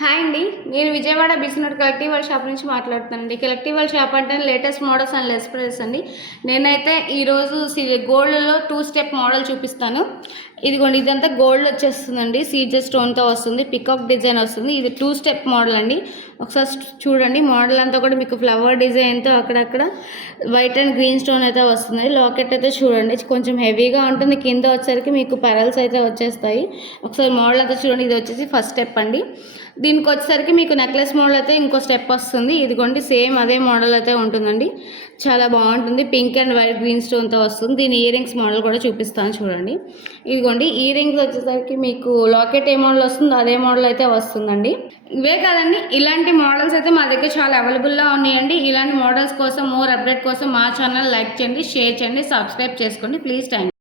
Hi అండి. నేను Vijayawada బిసినోట్ collective world shop నుంచి మాట్లాడుతున్నానండి. కలెక్టివ్ వరల్డ్ షాప్ అంటే latest models and less price అండి. నేనైతే ఈరోజు గోల్డ్‌లో 2 స్టెప్ మోడల్ చూపిస్తాను. ఇదిగోండి, ఇదంతా గోల్డ్ వచ్చేస్తుందండి. సీజర్ స్టోన్‌తో వస్తుంది. పికాక్ డిజైన్ వస్తుంది. ఇది 2 స్టెప్ మోడల్ అండి. ఒకసారి చూడండి. మోడల్ అంతా కూడా మీకు ఫ్లవర్ డిజైన్‌తో అక్కడక్కడ వైట్ అండ్ గ్రీన్ స్టోన్ అయితే వస్తుంది. లాకెట్ అయితే చూడండి, కొంచెం హెవీగా ఉంటుంది. కింద వచ్చేసరికి మీకు పెరల్స్ అయితే వచ్చేస్తాయి. ఒకసారి మోడల్ అయితే చూడండి. ఇది వచ్చేసి ఫస్ట్ స్టెప్ అండి. దీనికి వచ్చేసరికి మీకు నెక్లెస్ మోడల్ అయితే ఇంకో స్టెప్ వస్తుంది. ఇదిగోండి, సేమ్ అదే మోడల్ అయితే ఉంటుందండి. చాలా బాగుంటుంది. పింక్ అండ్ వైట్ గ్రీన్ స్టోన్తో వస్తుంది. దీని ఇయర్ రింగ్స్ మోడల్ కూడా చూపిస్తాను చూడండి. ఇదిగోండి, ఇయర్ రింగ్స్ వచ్చేసరికి మీకు లాకెట్ ఏ మోడల్ వస్తుందో అదే మోడల్ అయితే వస్తుందండి. ఇవే కాదండి, ఇలాంటి మోడల్స్ అయితే మా దగ్గర చాలా అవైలబుల్గా ఉన్నాయండి. ఇలాంటి మోడల్స్ కోసం, మోర్ అప్డేట్ కోసం మా ఛానల్ లైక్ చేయండి, షేర్ చేయండి, సబ్స్క్రైబ్ చేసుకోండి. Please thank